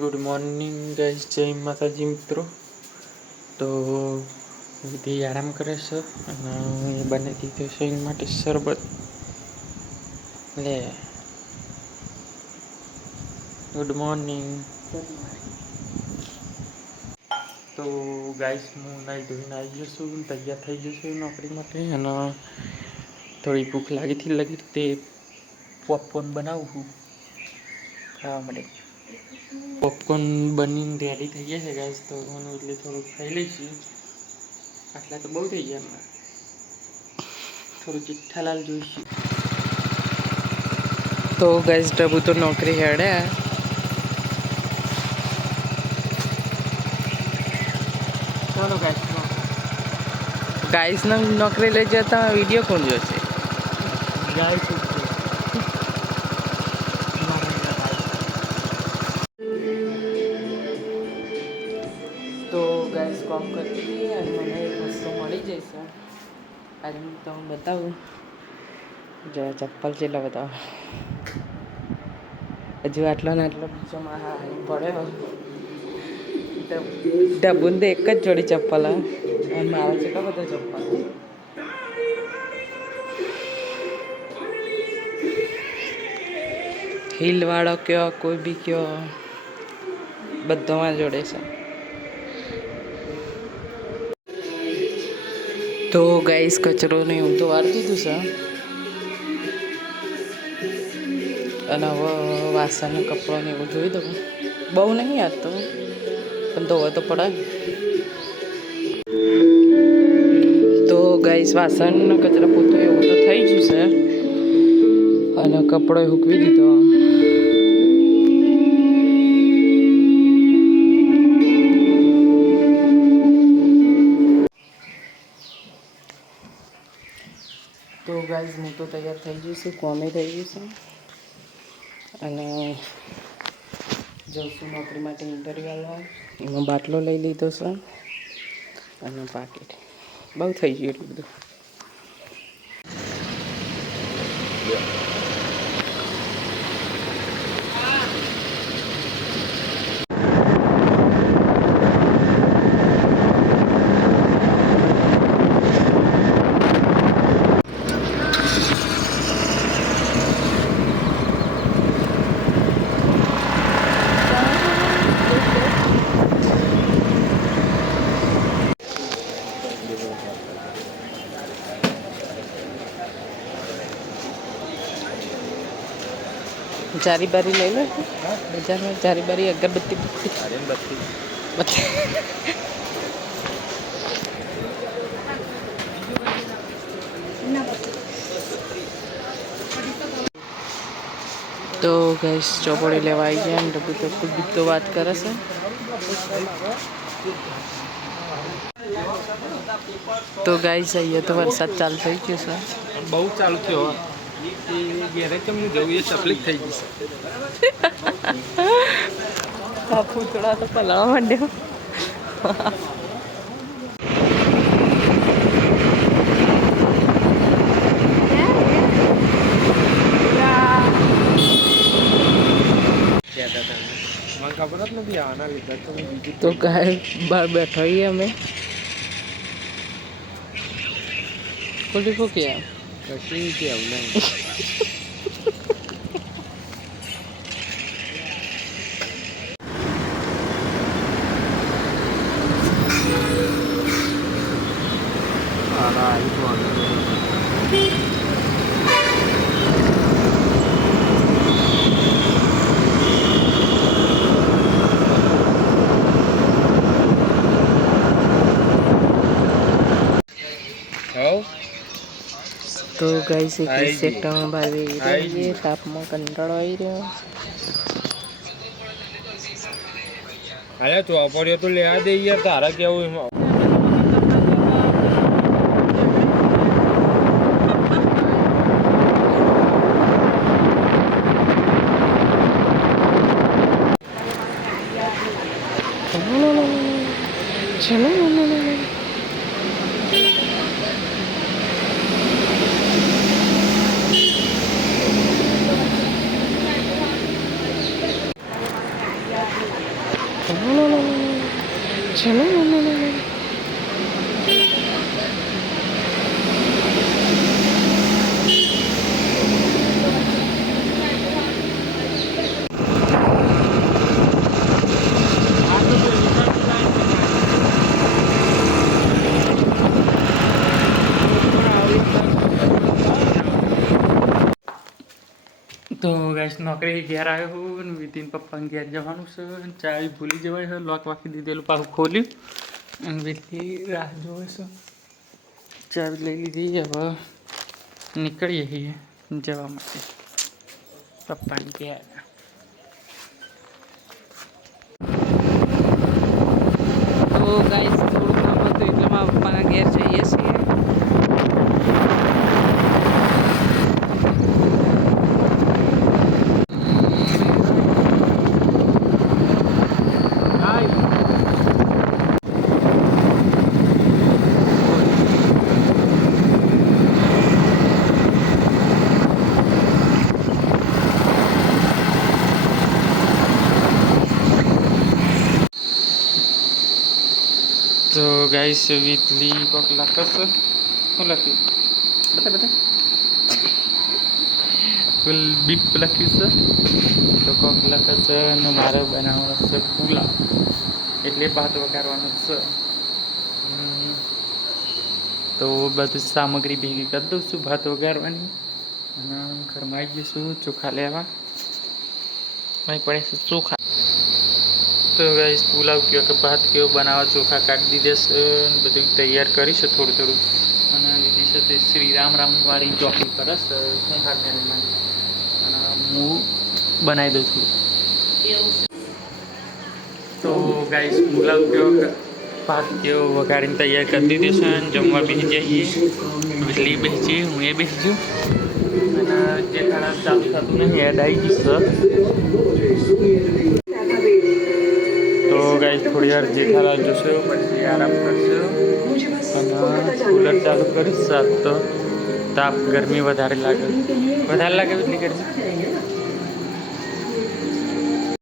Good morning guys, જય માતાજી મિત્રો. તો વિધિ આરામ કરે છે અને એ બની દીધું છે એના માટે શરબત. લે ગુડ મોર્નિંગ. તો ગાઈસ, હું નાઈ ધોઈને આવી જશું, તૈયાર થઈ જશું નોકરી માટે. અને થોડી ભૂખ લાગી તે પોપકોર્ન બનાવું છું ખાવા માટે. પોપકોર્ન બનીને રેડી થઈ ગયા છે ગાઈસ, તો મને એટલે થોડુંક ખાઈ લઈશું. આટલા તો બહુ થઈ ગયા હમણાં. થોડું જેઠાલાલ જોઈશું. તો ગાઈસ, ડબુ તો નોકરી હેડ્યા. ચલો ગાઈસ ને નોકરી લઈ જતા વિડીયો કોણ જોશે? ગાઈસ તો ગાઈસ કોમ કરતી હતી અને મને એક વસ્તુ મળી જશે. આજે હું તમને બતાવું. જરા ચપ્પલ ચેલા બતાવો. હજુ આટલો ને આટલો બીચોમાં પડ્યો. ડબુન તો એક જ જોડી ચપ્પલ અને મારા કેટલા બધા ચપ્પલ. હીલ વાળો કયો, કોઈ બી કયો, બધામાં જોડે છે. તો ગાઈસ, કચરો ને હું તો વાર દીધું છે. અને હવે વાસણ કપડો ને એવું જોઈ દઉં. બહુ નહીં યાદ તો, પણ ધોવા તો પડે. તો ગાઈસ, વાસણ કચરા પોતું એવું તો થઈ ગયું છે અને કપડો સૂકવી દીધો. તો ગાઈસ, હું તો તૈયાર થઈ ગયું છું, કોમે થઈ ગયું છે અને જઈશું નોકરી માટે ઇન્ટરવ્યૂ આલવા. એમાં બાટલો લઈ લીધો છે અને પાકીટ. બહુ થઈ ગયું એટલું બધું. ચારી બારી લઈ લો બજારમાં. ચારી બારી, અગરબત્તી બત્તી. તો ગાઈસ, ચોપડી લેવા આવી ગયા. ડબ્બુ તો ખૂબ તો વાત કરે છે. તો ગાઈસ, અહીંયા તો વરસાદ ચાલુ થઈ ગયો છે. બહુ ચાલુ થયો. ઘેરે કેમ જવું એ તકલીફ થઈ ગઈ છે. આ પૂતળા તો પલાળવા માંડ્યો. મને ખબર જ નથી આના લીધે તો હું બીજી તો ગાય બહાર બેઠા હોઈએ અમે. ખોટી ફૂકી કશું કેવું નહીં. તો ગાઈસ, એક સેક્ટરમાં બહાર રહીએ. તાપમાં કંટાળો આવી રહ્યો. અરે ચોપડીઓ તો લેવા દે યાર, તારા કેવું એમાં. તો ગાઈસ નોકરી ઘેર આવ્યો હું અને વિધિન પપ્પાને ઘેર જવાનું છે. ચાવી ભૂલી જવાય છે, લોક વાંકી દીધેલું પાછું ખોલ્યું અને વિધિ રાહ જોવે છે. ચાવી લઈ લીધી, હવે નીકળીએ છીએ જવા માટે પપ્પાને ઘેર. તો ગાઈસ થોડું કામ હતું એટલે મારા પપ્પાના ઘેર જઈએ છીએ. તો ગાઈસ વિધલી કોક લખશે, શું લખ્યું બતા ફૂલ બીપ લખ્યું છે. તો કોક લખશે અને મારે બનાવવાનો છે પુલાવ, એટલે ભાત વઘારવાનું છે. તો બધું સામગ્રી ભેગી કરી દઉં છું ભાત વઘારવાની અને ઘરમાં આવી જઈશું ચોખા લેવા. અહીં પડે છે ચોખા. તો ગાઈસ પુલાવ કયો કે ભાત કયો બનાવવા ચોખા કાઢી દીધા છે, બધું તૈયાર કરીશું થોડું થોડું. અને બીજી સાથે શ્રી રામ વાળી ચોકી કરે છે અને હું બનાવી દઉં છું. તો ગાઈસ પુલાવ કયો ભાત કયો વઘારીને તૈયાર કરી દીધું છે અને જમવા બેસી જઈએ. વીજળી બેસી, હું એ બેસી છું અને જે ખાણા ચાલુ થતું નહીં એડ આવી જશે. તો ગાઈસ થોડી વાર જેઠાલાલ જોશે, પછી આરામ કરશે અને કુલર ચાલુ કરીશ. સાત તો તાપ ગરમી વધારે લાગે એટલી ગરમી.